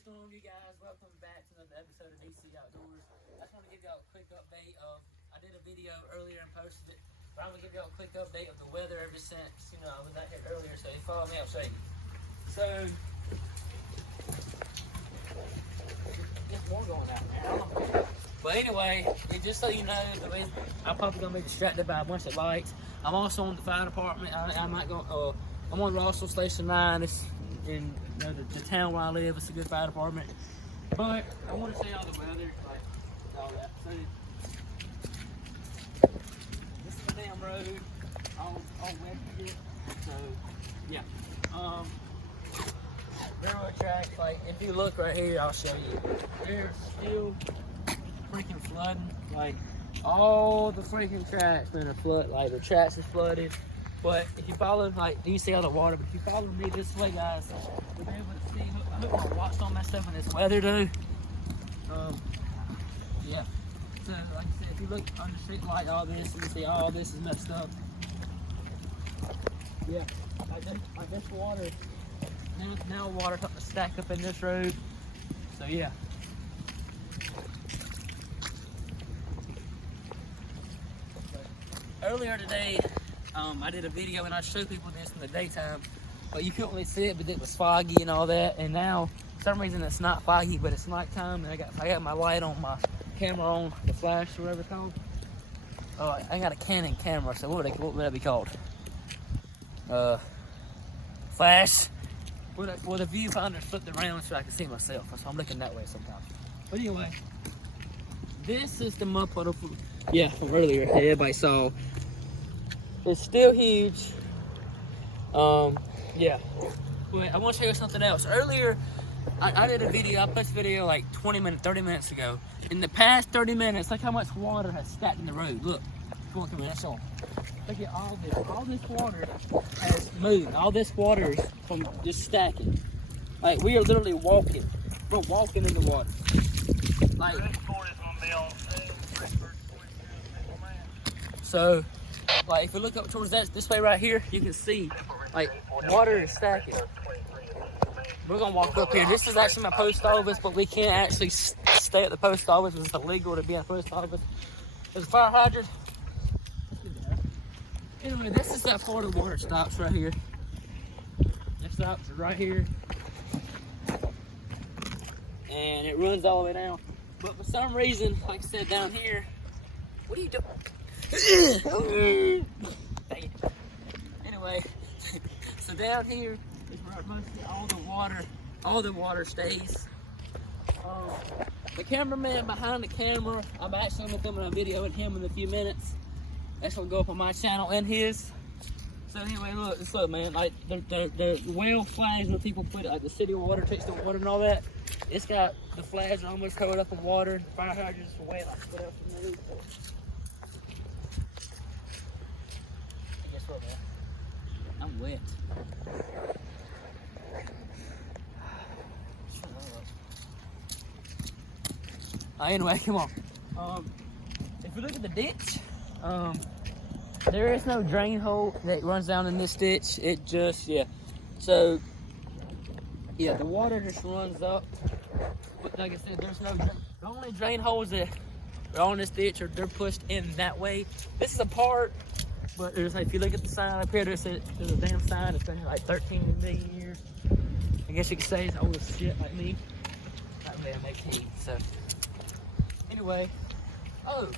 What's going on, you guys? Welcome back to another episode of DC Outdoors. I just want to give y'all a quick update of, I did a video earlier and posted it, but I'm going to give y'all a quick update of the weather ever since, I was out here earlier, so you follow me, I'll show you. So, there's more going out now. But anyway, just so you know, I'm probably going to be distracted by a bunch of lights. I'm also on the fire department. I'm on Russell Station 9. It's in the town where I live. It's a good fire department. But I want to say all the weather, like all that. So this is the damn road, all wet shit. So yeah, railroad tracks. Like if you look right here, I'll show you. There's still freaking flooding. Like all the freaking tracks been a flood. Like the tracks is flooded. But if you follow, like, you see all the water, but if you follow me this way, guys, you'll be able to see. I hope my watch don't mess up in this weather, dude. Yeah. So, like I said, if you look under the street light, all this, you can see all this is messed up. Yeah. Like this water, now water starting to stack up in this road. So, yeah. Earlier today, I did a video and I showed people this in the daytime, but you couldn't really see it, but it was foggy and all that. And now, for some reason, it's not foggy, but it's nighttime, and I got my light on, my camera on, the flash or whatever it's called. Oh, I got a Canon camera, so what would that be called? Flash. Well, the viewfinder flipped around so I can see myself, so I'm looking that way sometimes. But anyway, this is the mud puddle, from earlier that everybody saw. It's still huge. Yeah. But I want to show you something else. Earlier, I did a video. I posted a video like 30 minutes ago. In the past 30 minutes, look how much water has stacked in the road. Look. Come on, let's show them. Look at all this. All this water has moved. All this water is from just stacking. Like, we are literally walking. We're walking in the water. Like, so, like if you look up towards this way right here, you can see like water is stacking. We're gonna walk up here. This is actually my post office, but we can't actually stay at the post office. It's illegal to be at the post office. There's a fire hydrant. Anyway, this is that part of the water stops right here. It stops right here. And it runs all the way down. But for some reason, like I said, down here, what are you doing? Anyway, so down here is where mostly all the water stays. The cameraman behind the camera, I'm actually going to film a video with him in a few minutes. That's going to go up on my channel and his. So anyway, look, man, like the well flags where people put it, like the city water takes the water and all that. It's got the flags are almost covered up in water. Fire hydrants are wet. What else can I do? Guess what, man? I'm wet. Anyway, come on. If you look at the ditch, there is no drain hole that runs down in this ditch. It just, So, the water just runs up. But like I said, there's no, the only drain holes that are on this ditch they're pushed in that way. This is a part, but there's like, if you look at the sign up here, there's a damn sign that's been here like 13 million years. I guess you could say it's old as shit like me. Not really, I'm 18, so. Anyway,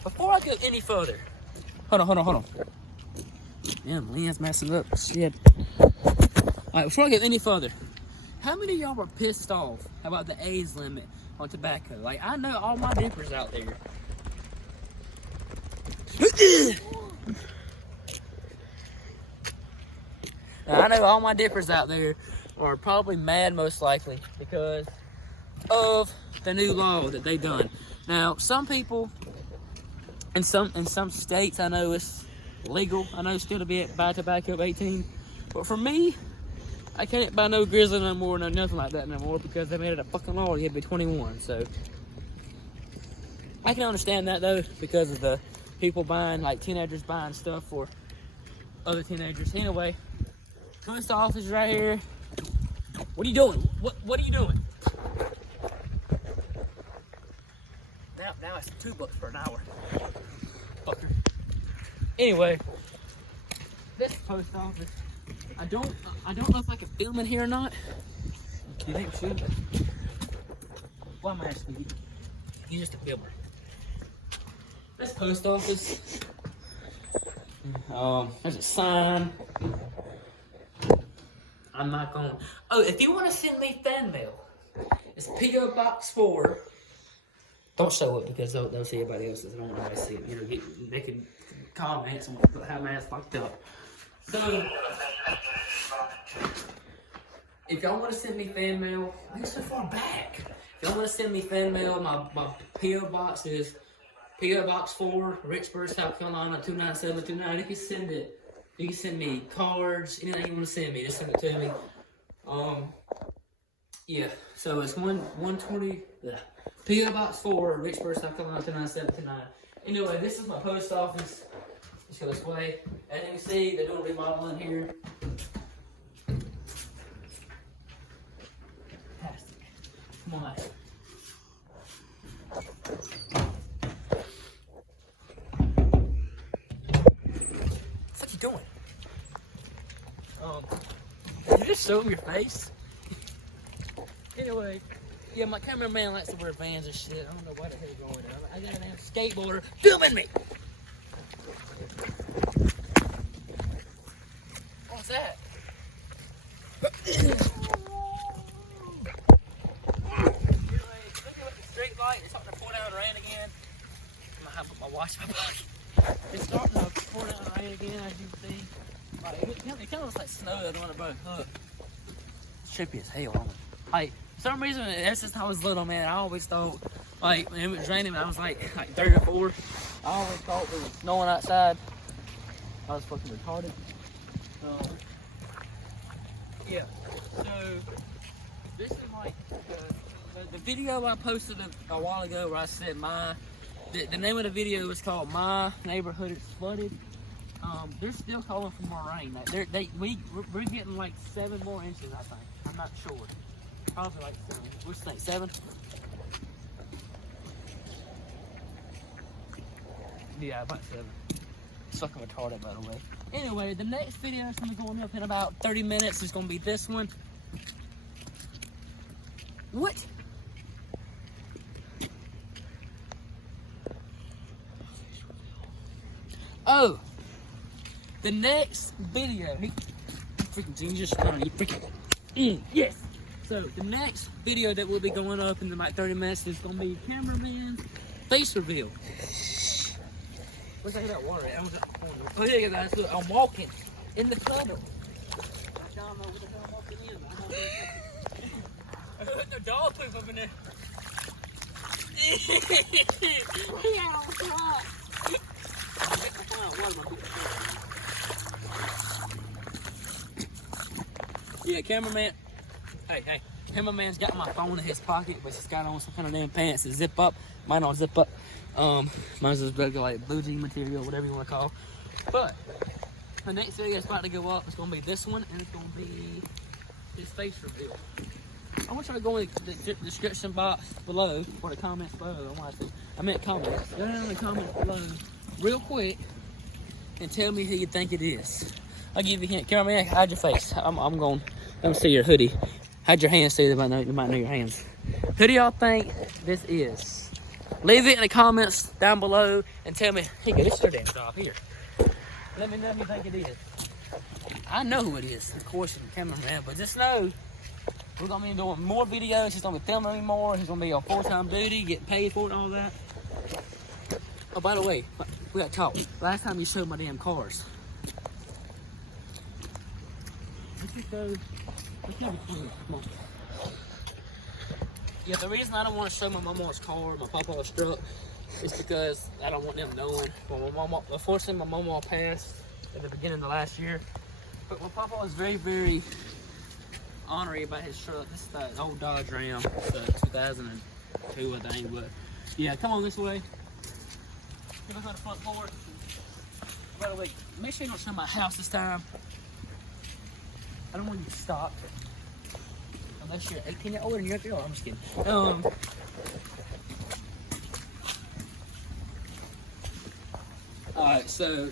before I go any further, hold on. Damn, Lean's messing up, shit. Alright, before I get any further, how many of y'all were pissed off about the age limit on tobacco? Like, I know all my dippers out there. Now, I know all my dippers out there are probably mad, most likely, because of the new law that they done. Now, some people in some states, I know it's legal. I know still to buy tobacco at 18, but for me, I can't buy no Grizzly no more, no nothing like that no more, because they made it a fucking law. You had to be 21. So I can understand that though, because of the people buying, like teenagers buying stuff for other teenagers. Anyway, post office right here. What are you doing? What are you doing? lasted $2 for an hour. Fucker. Anyway, this post office. I don't know if I can film in here or not. Do you think we should? Well, I'm asking you. You're just a filmer. This post office. There's a sign. I'm not going. Oh, if you want to send me fan mail, it's P.O. Box 4. Don't show it because they'll see everybody else's. I don't want to see it. You know, they can comment and have my ass fucked up. So, if y'all want to send me fan mail, I think so far back. If y'all want to send me fan mail, my P.O. Box is P.O. Box 4, Richburg, South Carolina, 29729. You can send it. You can send me cards, anything you want to send me, just send it to me. Yeah, so it's 120, P.O. Box 4, Richburg, South Carolina, 29729. Anyway, this is my post office. Let's go this way. As you can see, they're doing remodeling here. Fantastic. Come on. What you doing? Did you just show him your face? Anyway, yeah, my cameraman likes to wear Vans and shit. I don't know why the hell he's going there. I got a damn skateboarder filming me. What's that? Anyway, looking at the street light, it's starting to pour down rain again. I'm gonna have to put my watch in my pocket. It's starting to pour down rain again, as you can see. Like, it kind of looks like snow that's on the boat. Look. It's trippy as hell on it. Like, for some reason, ever since I was little, man, I always thought, like, when it was raining, I was like 3 or 4. I always thought it was snowing outside. I was fucking retarded. Yeah, so this is like the video I posted a while ago where I said the name of the video is called My Neighborhood is Flooded. They're still calling for more rain. Like, we're getting like 7 more inches, I think. I'm not sure. Probably like 7. What do you think, 7? Yeah, about 7. It's fucking retarded, by the way. Anyway, the next video is gonna be going up in about 30 minutes. It's gonna be this one. What? Oh, the next video. Freaking genius, you freaking. Yes. So the next video that will be going up in about 30 minutes is gonna be cameraman face reveal. Where's that water at? Oh yeah, guys, look, I'm walking in the puddle. I don't know what the hell I'm walking in. I heard no dog poop up in there. Yeah, cameraman. Hey, cameraman's got my phone in his pocket, but he's got on some kind of damn pants that zip up. Mine don't zip up. Mine's just like blue jean material, whatever you want to call. But the next video that's about to go up is gonna be this one, and it's gonna be his face reveal. I want y'all to go in the description box below, or the comments below. I meant comments. Go down in the comments below, real quick, and tell me who you think it is. I'll give you a hint. Cameraman, hide your face. I'm going. Let me see your hoodie. Hide your hands so you might know your hands. Who do y'all think this is? Leave it in the comments down below and tell me, hey, this is your damn job here. Let me know who you think it is. I know who it is, of course, the cameraman, but just know we're gonna be doing more videos. He's gonna be filming me more. He's gonna be on full-time duty, getting paid for it and all that. Oh, by the way, we got to talk. Last time you showed my damn cars. Come on. Yeah, the reason I don't want to show my mama's car, my papa's truck, is because I don't want them knowing. Well, unfortunately, my mama passed at the beginning of the last year. But my papa was very, very honorary about his truck. This is the old Dodge Ram, it's 2002, I think. But yeah, come on this way. Get us on the front porch. By the way, make sure you don't show my house this time. I don't want you to stop. Unless you're 18 or older and you're at the I'm just kidding. Alright, so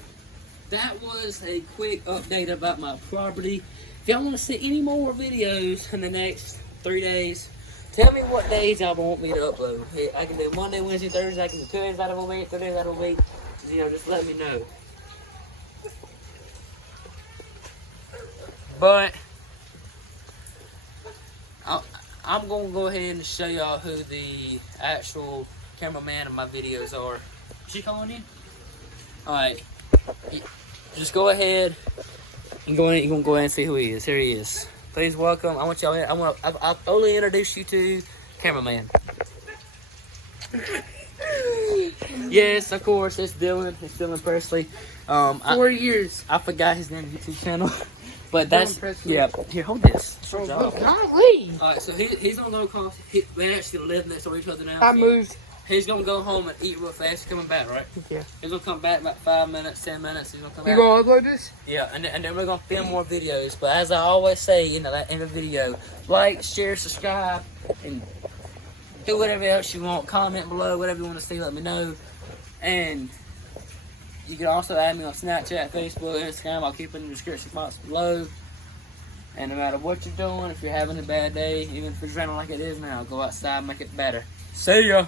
that was a quick update about my property. If y'all want to see any more videos in the next 3 days, tell me what days y'all want me to upload. I can do Monday, Wednesday, Thursday. I can do 2 days out of a week, 3 days out of a week. Just let me know. But I'm going to go ahead and show y'all who the actual cameraman of my videos are. Is she calling in? Alright. Just go ahead and you're going to go ahead and see who he is. Here he is. Please welcome. I want y'all. I'll only introduce you to cameraman. Yes, of course. It's Dylan. It's Dylan Presley. 4 years. I forgot his name YouTube channel, but that's Presley. yeah. Here, hold this. Golly. Alright, so he's on low cost. We actually live next to each other now. I so moved. He's gonna go home and eat real fast. He's coming back, right? Yeah. He's gonna come back in about 5 minutes, 10 minutes. He's gonna come back. You gonna upload this? Yeah, and then we're gonna film more videos. But as I always say in the video, like, share, subscribe, and do whatever else you want. Comment below, whatever you want to see, let me know. And you can also add me on Snapchat, Facebook, Instagram. I'll keep it in the description box below. And no matter what you're doing, if you're having a bad day, even if it's raining like it is now, go outside and make it better. See ya!